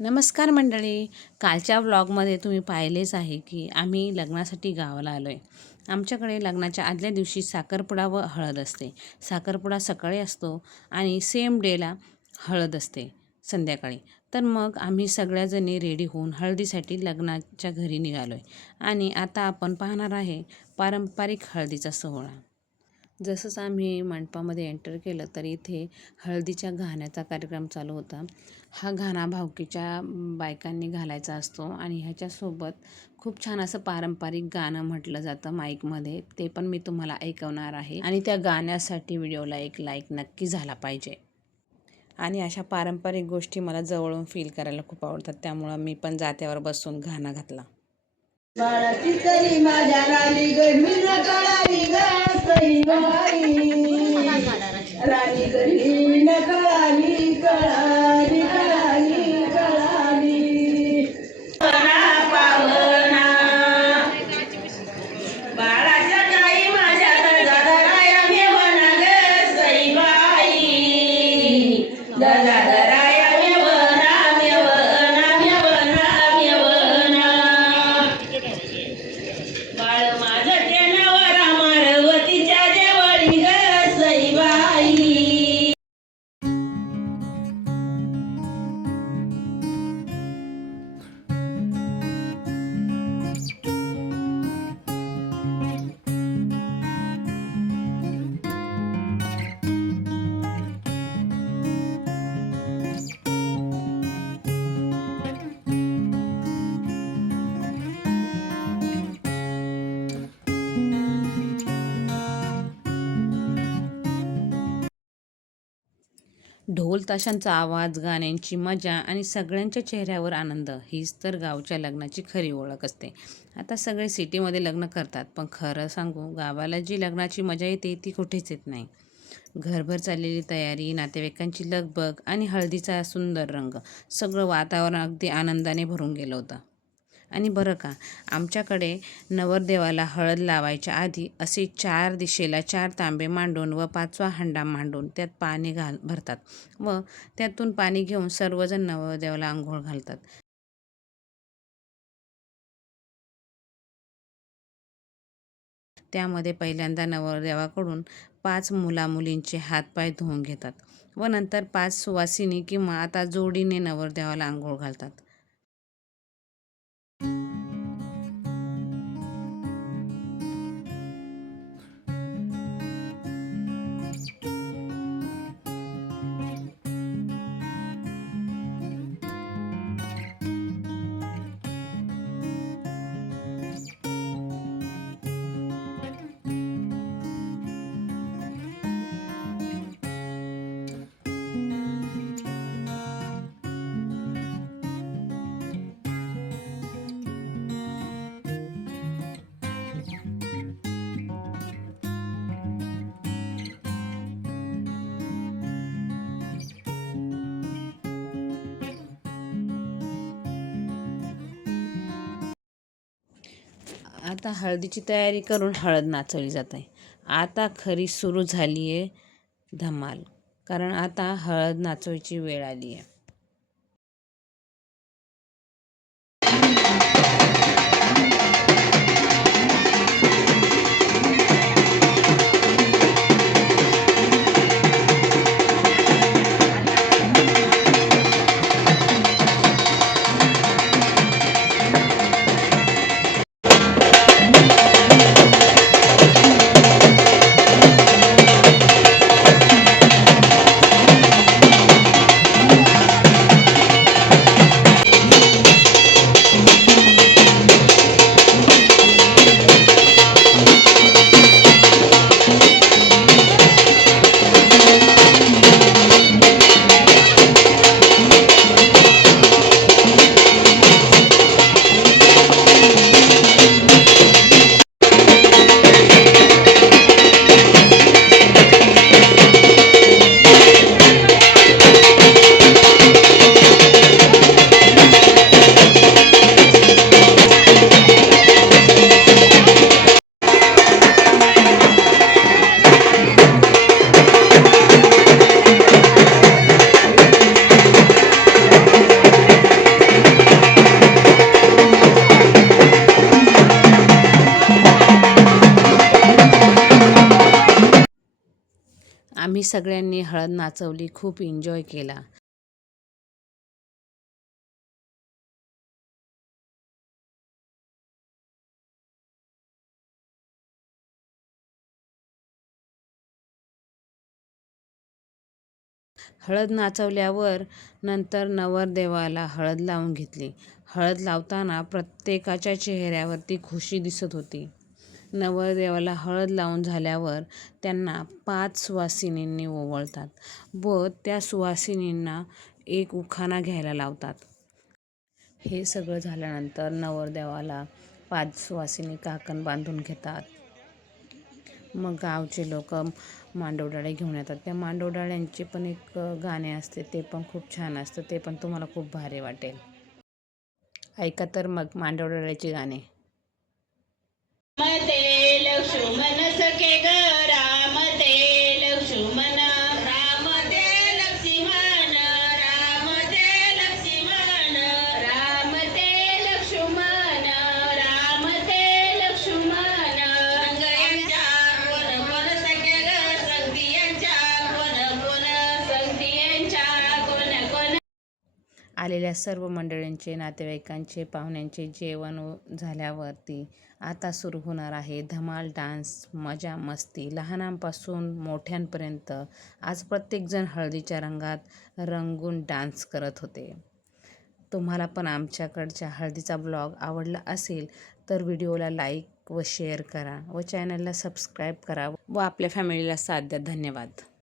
नमस्कार मंडळी. कालच्या व्लॉगमध्ये तुम्ही पाहिलेच आहे की आम्ही लग्नासाठी गावाला आलो आहे. आमच्याकडे लग्नाच्या आदल्या दिवशी साखरपुडा व हळद असते. साखरपुडा सकाळी असतो आणि सेम डेला हळद असते संध्याकाळी. तर मग आम्ही सगळ्याजणी रेडी होऊन हळदीसाठी लग्नाच्या घरी निघालो आहे. आणि आता आपण पाहणार आहे पारंपरिक हळदीचा सोहळा. जसंच आम्ही मंडपामध्ये एंटर केलं तर इथे हळदीच्या घाण्याचा कार्यक्रम चालू होता. हा घाणा भावकीच्या बायकांनी घालायचा असतो आणि ह्याच्यासोबत खूप छान असं पारंपरिक गाणं म्हटलं जातं माईकमध्ये. ते पण मी तुम्हाला ऐकवणार आहे आणि त्या गाण्यासाठी व्हिडिओला एक लाईक नक्की झाला पाहिजे. आणि अशा पारंपरिक गोष्टी मला जवळून फील करायला खूप आवडतात, त्यामुळं मी पण जात्यावर बसून गाणं घातला. बाळाची तरी माझ्या राणी गडी न कळाली ग सई राणी गडी न कळाली कळाली कळाली कळाली पावना बाळाच्या ताई माझ्या दादाराया मेवना ग सई दादाराया मेवना मेवना मेवना मेवना बाळ माझं केनावर मारवतीच्या देवळी ग सईबाई. ढोल ताशांचा आवाज, गाण्यांची मजा आणि सगळ्यांच्या चेहऱ्यावर आनंद हीच तर गावच्या लग्नाची खरी ओळख असते. आता सगळे सिटीमध्ये लग्न करतात, पण खरं सांगू गावाला जी लग्नाची मजा येते ती कुठेच येत नाही. घरभर चाललेली तयारी, नातेवाईकांची लगबग आणि हळदीचा सुंदर रंग, सगळं वातावरण अगदी आनंदाने भरून गेलं होतं. आणि बरं का, आमच्याकडे नवरदेवाला हळद लावायच्या आधी असे 4 दिशेला 4 तांबे मांडून व 5वा हंडा मांडून त्यात पाणी भरतात व त्यातून पाणी घेऊन सर्वजण नवरदेवाला अंघोळ घालतात. त्यामध्ये पहिल्यांदा नवरदेवाकडून 5 मुलामुलींचे हातपाय धुवून घेतात व नंतर 5 सुवासिनी किंवा आता जोडीने नवरदेवाला अंघोळ घालतात. आता हळदीची तयारी करून हळद नाचवली जात आहे. आता खरी सुरू झाली आहे धमाल, कारण आता हळद नाचवायची वेळ आली आहे. आम्ही सगळ्यांनी हळद नाचवली, खूप एन्जॉय केला. हळद नाचवल्यावर नंतर नवरदेवाला हळद लावून घेतली. हळद लावताना प्रत्येकाच्या चेहऱ्यावरती खुशी दिसत होती. नवरदेवाला हळद लावून झाल्यावर त्यांना 5 सुवासिनींनी ओवाळतात व त्या सुवासिनींना एक उखाणा घ्यायला लावतात. हे सगळं झाल्यानंतर नवरदेवाला 5 सुवासिनी काकण बांधून घेतात. मग गावचे लोक मांडवडाळे घेऊन येतात. त्या मांडवडाळ्यांचे पण एक गाणे असते, ते पण खूप छान असतं, ते पण तुम्हाला खूप भारी वाटेल. ऐका तर मग मांडवडाळ्याचे गाणे. राम ते लक्ष्मण सखे ग राम ते लक्ष्मण राम ते लक्ष्मण राम ते लक्ष्मण राम ते लक्ष्मण राम ते लक्ष्मण रंग यांच्या कोण कोण सखे ग संगती यांच्या कोण कोण संगती यांच्या कोण कोण. आलेल्या सर्व मंडळींचे, नातेवाईकांचे, पाहुण्यांचे जेवण झाल्यावरती आता सुरू होणार आहे धमाल डान्स, मजा मस्ती. लहानांपासून मोठ्यांपर्यंत आज प्रत्येकजण हळदीच्या रंगात रंगून डान्स करत होते. तुम्हाला पण आमच्याकडच्या हळदीचा ब्लॉग आवडला असेल तर व्हिडिओला लाईक व शेअर करा व चॅनलला सबस्क्राईब करा व आपल्या फॅमिलीला साथ द्या. धन्यवाद.